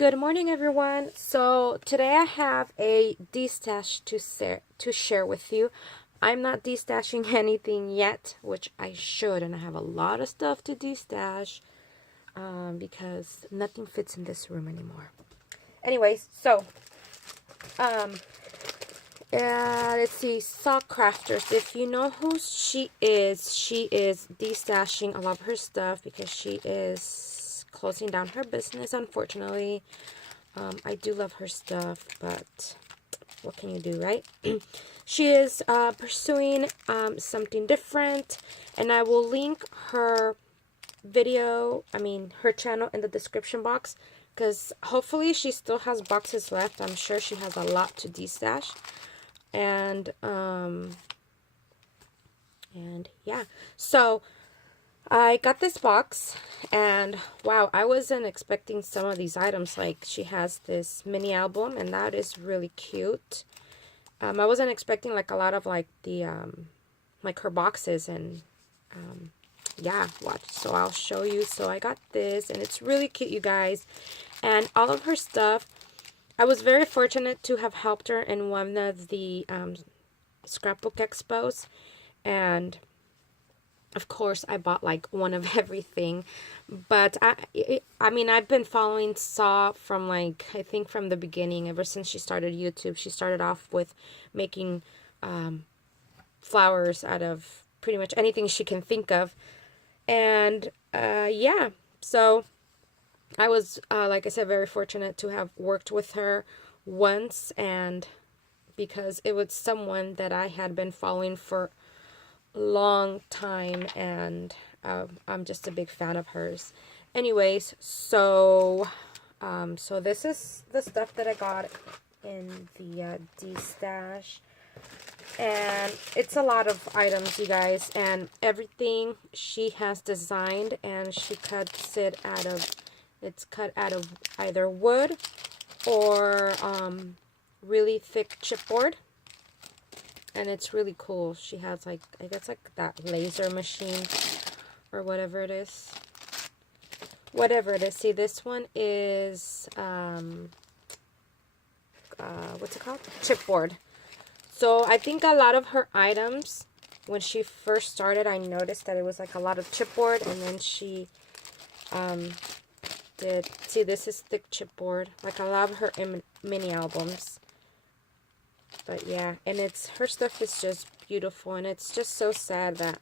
Good morning, everyone. So today I have a destash to share with you. I'm not destashing anything yet, which I should, and I have a lot of stuff to destash because nothing fits in this room anymore. Anyways, so let's see, Sock Crafters. If you know who she is destashing a lot of her stuff because she is closing down her business, unfortunately. I do love her stuff, but what can you do, right? She is pursuing something different, and I will link her her channel in the description box, because hopefully she still has boxes left. I'm sure she has a lot to destash. And yeah, so I got this box, and wow, I wasn't expecting some of these items. Like, she has this mini album, and that is really cute. I wasn't expecting like a lot of like the like her boxes, and yeah, watch. So I'll show you. So I got this, and it's really cute, you guys. And all of her stuff, I was very fortunate to have helped her in one of the scrapbook expos, and of course I bought like one of everything. But I've been following Saw from like, I think from the beginning, ever since she started YouTube. She started off with making flowers out of pretty much anything she can think of. And yeah, so I was, like I said, very fortunate to have worked with her once, and because it was someone that I had been following for a long time, and I'm just a big fan of hers. Anyways, so this is the stuff that I got in the D-stash. And it's a lot of items, you guys, and everything she has designed, and she cuts it out of, it's cut out of either wood or really thick chipboard, and it's really cool. She has like, I guess like that laser machine or whatever it is. See, this one is what's it called? Chipboard. So I think a lot of her items, when she first started, I noticed that it was like a lot of chipboard, and then she see, this is thick chipboard, like a lot of her mini albums. But yeah, and her stuff is just beautiful, and it's just so sad that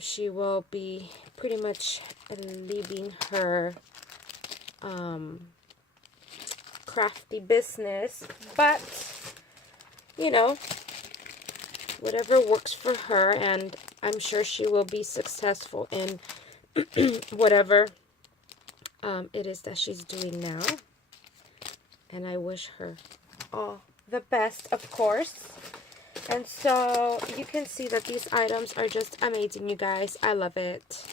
she will be pretty much leaving her crafty business. But you know, whatever works for her, and I'm sure she will be successful in whatever it is that she's doing now. And I wish her all the best, of course. And so you can see that these items are just amazing, you guys. I love it.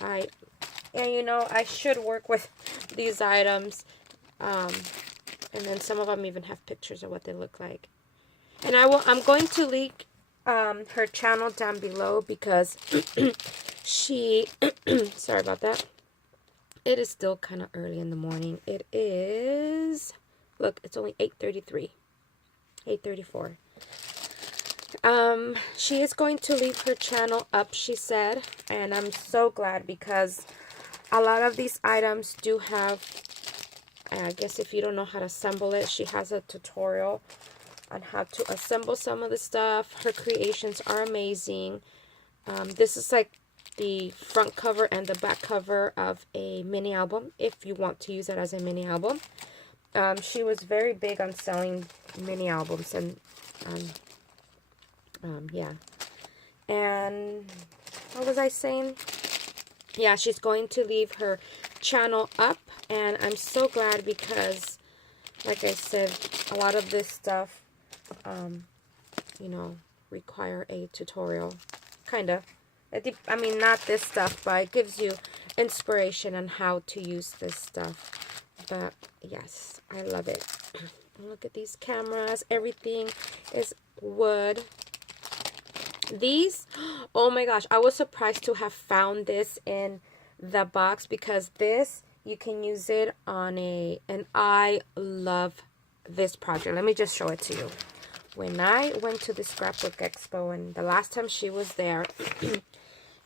And you know, I should work with these items. And then some of them even have pictures of what they look like. And I'm going to link her channel down below, because she sorry about that. It is still kind of early in the morning. It is, look, it's only 8:33. 8:34. She is going to leave her channel up, she said, and I'm so glad, because a lot of these items do have, I guess if you don't know how to assemble it, she has a tutorial on how to assemble some of the stuff. Her creations are amazing. This is like the front cover and the back cover of a mini album, if you want to use it as a mini album. She was very big on selling mini albums, and yeah. And what was I saying? Yeah, she's going to leave her channel up, and I'm so glad, because like I said, a lot of this stuff you know, require a tutorial, kind of. I mean, not this stuff, but it gives you inspiration on how to use this stuff. But yes, I love it. Look at these cameras. Everything is wood. These, oh my gosh, I was surprised to have found this in the box, because this, you can use it on and I love this project. Let me just show it to you. When I went to the Scrapbook Expo, and the last time she was there,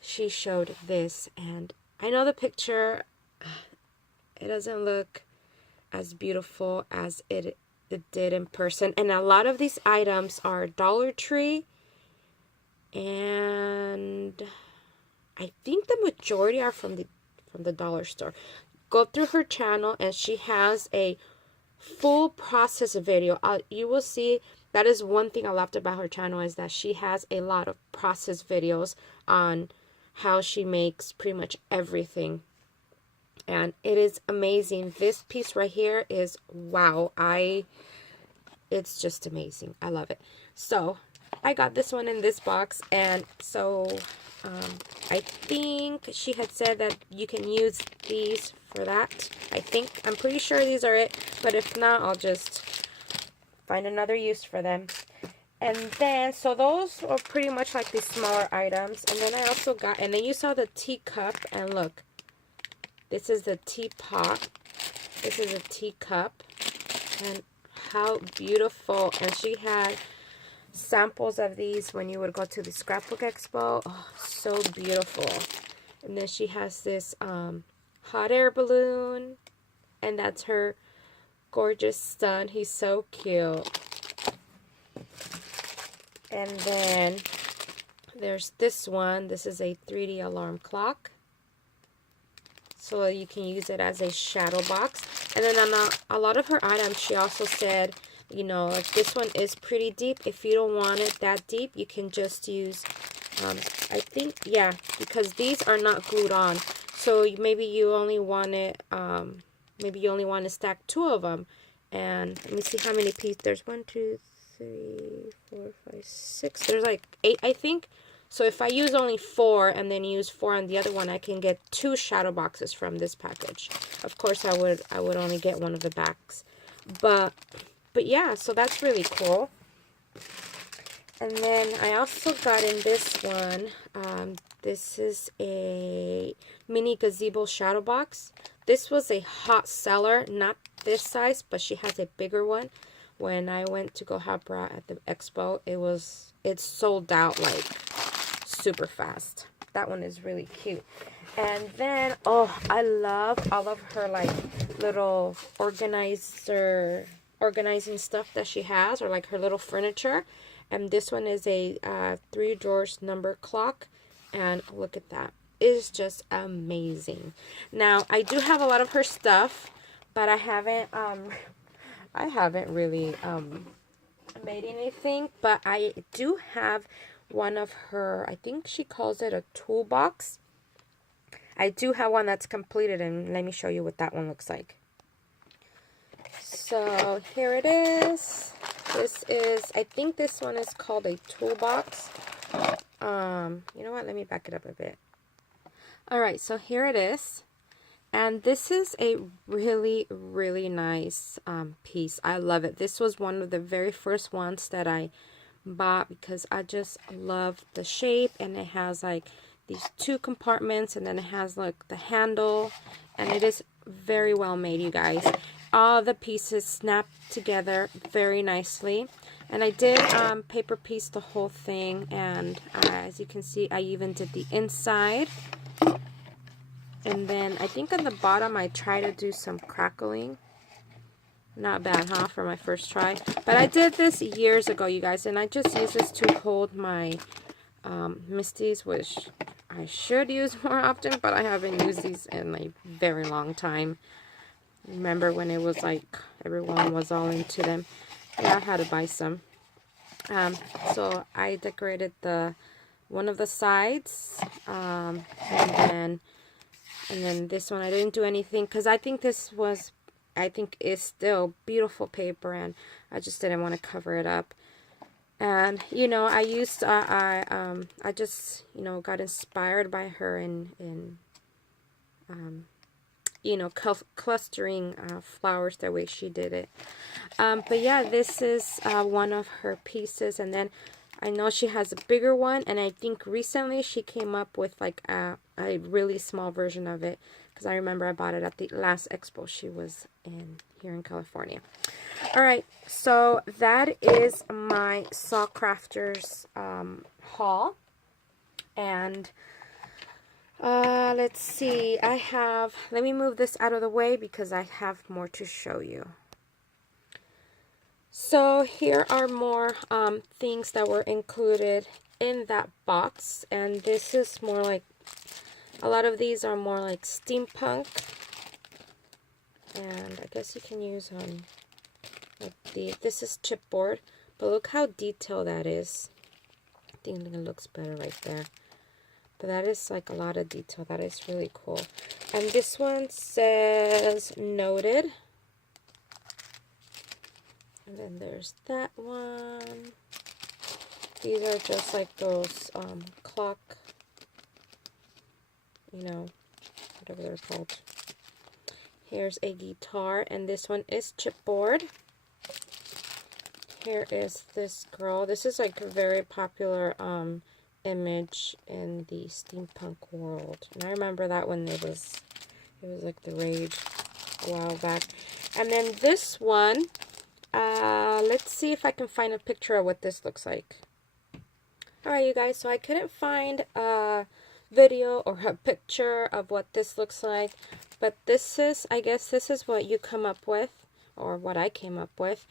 she showed this, and I know the picture, it doesn't look as beautiful as it did in person, and a lot of these items are Dollar Tree, and I think the majority are from the dollar store. Go through her channel, and she has a full process video. You will see that is one thing I loved about her channel, is that she has a lot of process videos on how she makes pretty much everything, and it is amazing. This piece right here is wow. It's just amazing. I love it. So I got this one in this box, and so I think she had said that you can use these for that. I'm pretty sure these are it, but if not, I'll just find another use for them. And then, so those are pretty much like these smaller items. And then I also got, and then you saw the teacup, and look, this is the teapot. This is a teacup, and how beautiful. And she had samples of these when you would go to the Scrapbook Expo. Oh, so beautiful. And then she has this hot air balloon, and that's her gorgeous son. He's so cute. And then there's this one. This is a 3D alarm clock, so you can use it as a shadow box. And then on a lot of her items, she also said, you know, like this one is pretty deep. If you don't want it that deep, you can just use, I think, yeah, because these are not glued on. So maybe you only want it, maybe you only want to stack 2 of them. And let me see how many pieces. There's 1, 2, 3, 4, 5, 6. There's like 8, I think. So if I use only 4 and then use 4 on the other one, I can get 2 shadow boxes from this package. Of course, I would only get one of the backs. But yeah, so that's really cool. And then I also got in this one. This is a mini gazebo shadow box. This was a hot seller, not this size, but she has a bigger one. When I went to go help her out at the expo, it sold out like super fast. That one is really cute. And then, oh, I love all of her like little organizing stuff that she has, or like her little furniture. And this one is a 3 drawers number clock, and look at that. It is just amazing. Now I do have a lot of her stuff, but I haven't really made anything. But I do have one of her, I think she calls it a toolbox. I do have one that's completed, and let me show you what that one looks like. So here it is. This is, I think this one is called a toolbox. You know what? Let me back it up a bit. Alright, so here it is. And this is a really, really nice piece. I love it. This was one of the very first ones that I bought because I just love the shape. And it has like these 2 compartments, and then it has like the handle. And it is very well made, you guys. All the pieces snap together very nicely. And I did paper piece the whole thing, and as you can see, I even did the inside. And then I think on the bottom I try to do some crackling. Not bad, huh, for my first try. But I did this years ago, you guys, and I just use this to hold my Misties, which I should use more often, but I haven't used these in a very long time. Remember when it was like everyone was all into them? Yeah, I had to buy some. So I decorated one of the sides, and then this one I didn't do anything because I think is still beautiful paper, and I just didn't want to cover it up. And you know, I just, you know, got inspired by her in you know, clustering flowers the way she did it. But yeah, this is one of her pieces. And then I know she has a bigger one, and I think recently she came up with like a really small version of it, because I remember I bought it at the last expo she was in here in California. Alright, so that is my Saw Crafters haul. And let's see, let me move this out of the way because I have more to show you. So here are more things that were included in that box, and this is more like, a lot of these are more like steampunk, and I guess you can use like this is chipboard, but look how detailed that is. I think it looks better right there. But that is like a lot of detail. That is really cool. And this one says noted. And then there's that one. These are just like those clock, you know, whatever they're called. Here's a guitar, and this one is chipboard. Here is this girl. This is like a very popular image in the steampunk world, and I remember that when it was like the rage a while back. And then this one, let's see if I can find a picture of what this looks like. Alright, you guys, so I couldn't find a video or a picture of what this looks like, but this is, I guess this is what you come up with, or what I came up with.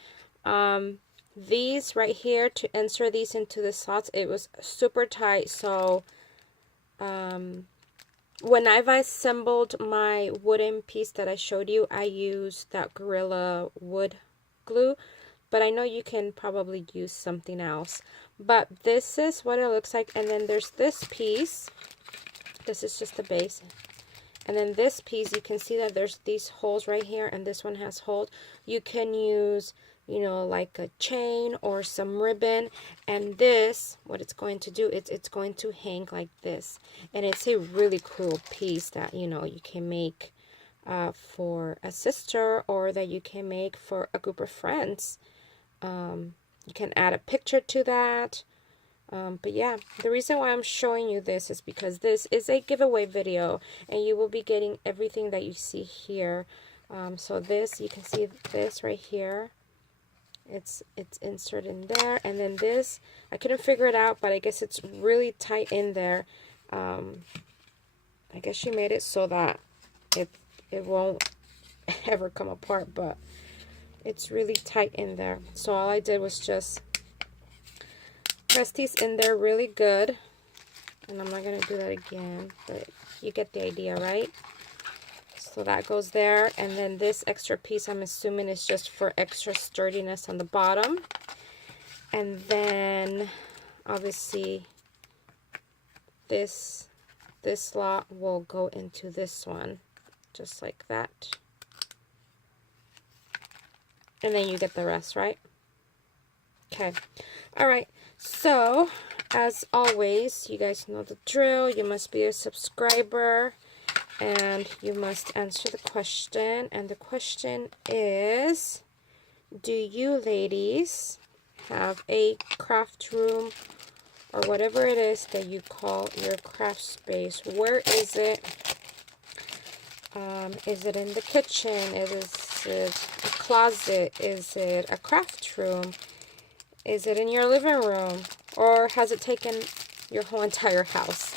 These right here, to insert these into the slots, it was super tight. So when I've assembled my wooden piece that I showed you, I used that Gorilla wood glue, but I know you can probably use something else. But this is what it looks like. And then there's this piece. This is just the base. And then this piece, you can see that there's these holes right here, and this one has holes. You can use, you know, like a chain or some ribbon, and this, what it's going to do, it's going to hang like this. And it's a really cool piece that, you know, you can make for a sister, or that you can make for a group of friends. You can add a picture to that. But yeah, the reason why I'm showing you this is because this is a giveaway video, and you will be getting everything that you see here. So this, you can see this right here. It's inserted in there, and then this, I couldn't figure it out, but I guess it's really tight in there. I guess she made it so that it won't ever come apart, but it's really tight in there. So all I did was just press these in there really good, and I'm not going to do that again, but you get the idea, right? So that goes there, and then this extra piece, I'm assuming, is just for extra sturdiness on the bottom. And then obviously this slot will go into this one, just like that. And then you get the rest, right? Okay. All right. So, as always, you guys know the drill. You must be a subscriber, and you must answer the question. And the question is, do you ladies have a craft room, or whatever it is that you call your craft space? Where is it? Is it in the kitchen? Is it a closet? Is it a craft room? Is it in your living room? Or has it taken your whole entire house?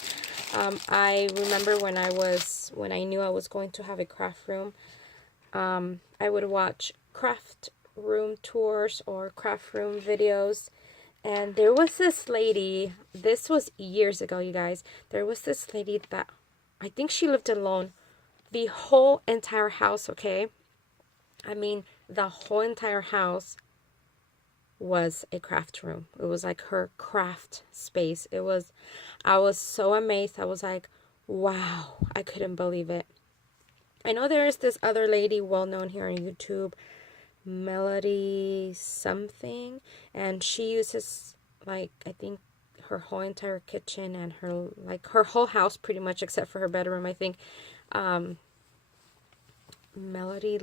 I remember when I knew I was going to have a craft room, I would watch craft room tours or craft room videos. And there was this lady, this was years ago, you guys. There was this lady that, I think she lived alone. The whole entire house, okay? I mean, the whole entire house was a craft room. It was like her craft space. I was so amazed. I was like, wow, I couldn't believe it. I know there is this other lady well known here on YouTube, Melody something, and she uses, like, I think her whole entire kitchen and her whole house pretty much, except for her bedroom, I think. Melody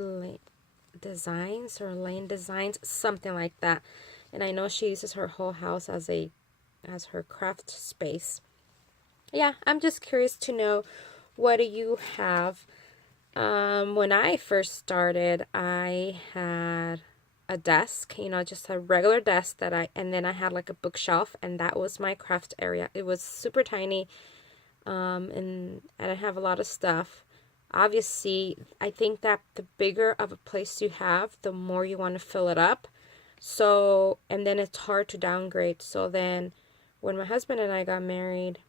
Designs or Lane Designs, something like that. And I know she uses her whole house as her craft space. Yeah, I'm just curious to know, what do you have? When I first started, I had a desk, you know, just a regular desk and then I had like a bookshelf, and that was my craft area. It was super tiny, and I didn't have a lot of stuff. Obviously, I think that the bigger of a place you have, the more you want to fill it up. So, and then it's hard to downgrade. So then when my husband and I got married,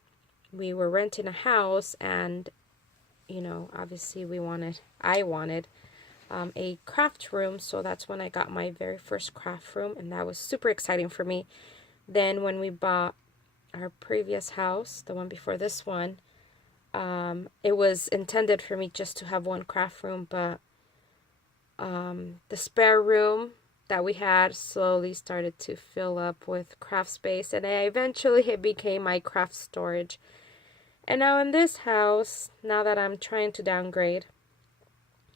we were renting a house, and you know, obviously I wanted a craft room. So that's when I got my very first craft room, and that was super exciting for me. Then when we bought our previous house, the one before this one, it was intended for me just to have one craft room, but the spare room that we had slowly started to fill up with craft space, and eventually it became my craft storage. And now in this house, now that I'm trying to downgrade,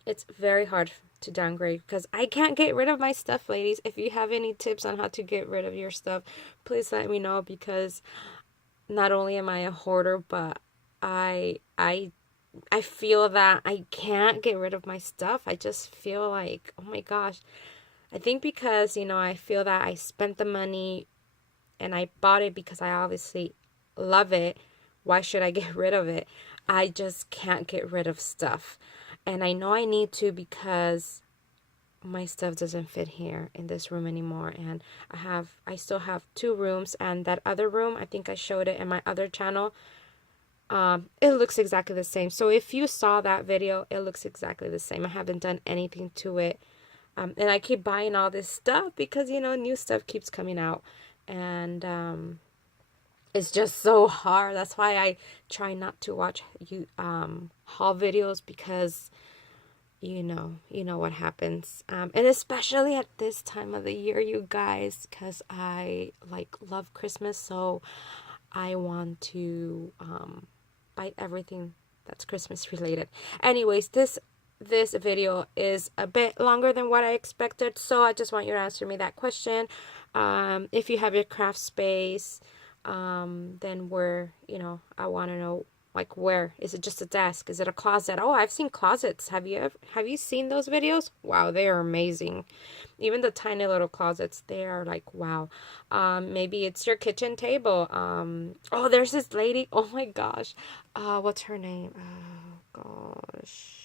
it's very hard to downgrade because I can't get rid of my stuff, ladies. If you have any tips on how to get rid of your stuff, please let me know, because not only am I a hoarder, but I feel that I can't get rid of my stuff. I just feel like, oh my gosh. I think because, you know, I feel that I spent the money and I bought it because I obviously love it. Why should I get rid of it? I just can't get rid of stuff. And I know I need to, because my stuff doesn't fit here in this room anymore. And I still have 2 rooms, and that other room, I think I showed it in my other channel. It looks exactly the same. So if you saw that video, it looks exactly the same. I haven't done anything to it. And I keep buying all this stuff because, you know, new stuff keeps coming out. And it's just so hard. That's why I try not to watch haul videos, because you know what happens. And especially at this time of the year, you guys, because I love Christmas, so I want to buy everything that's Christmas related. Anyways, this video is a bit longer than what I expected, so I just want you to answer me that question. If you have your craft space, then where, you know, I want to know, like, where is it? Just a desk? Is it a closet? Oh, I've seen closets. Have you seen those videos? Wow, they are amazing. Even the tiny little closets, they are like, wow. Maybe it's your kitchen table. Oh, there's this lady. Oh my gosh. What's her name? Oh gosh.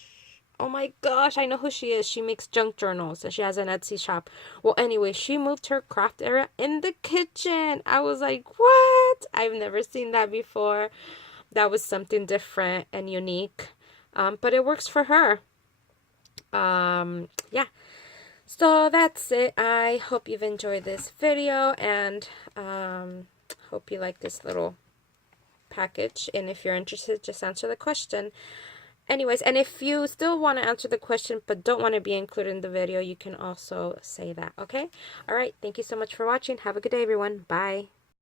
Oh my gosh, I know who she is. She makes junk journals and she has an Etsy shop. Well, anyway, she moved her craft area in the kitchen. I was like, what? I've never seen that before. That was something different and unique. But it works for her. Yeah. So that's it. I hope you've enjoyed this video, and hope you like this little package. And if you're interested, just answer the question. Anyways, and if you still want to answer the question but don't want to be included in the video, you can also say that, okay? All right, thank you so much for watching. Have a good day, everyone. Bye.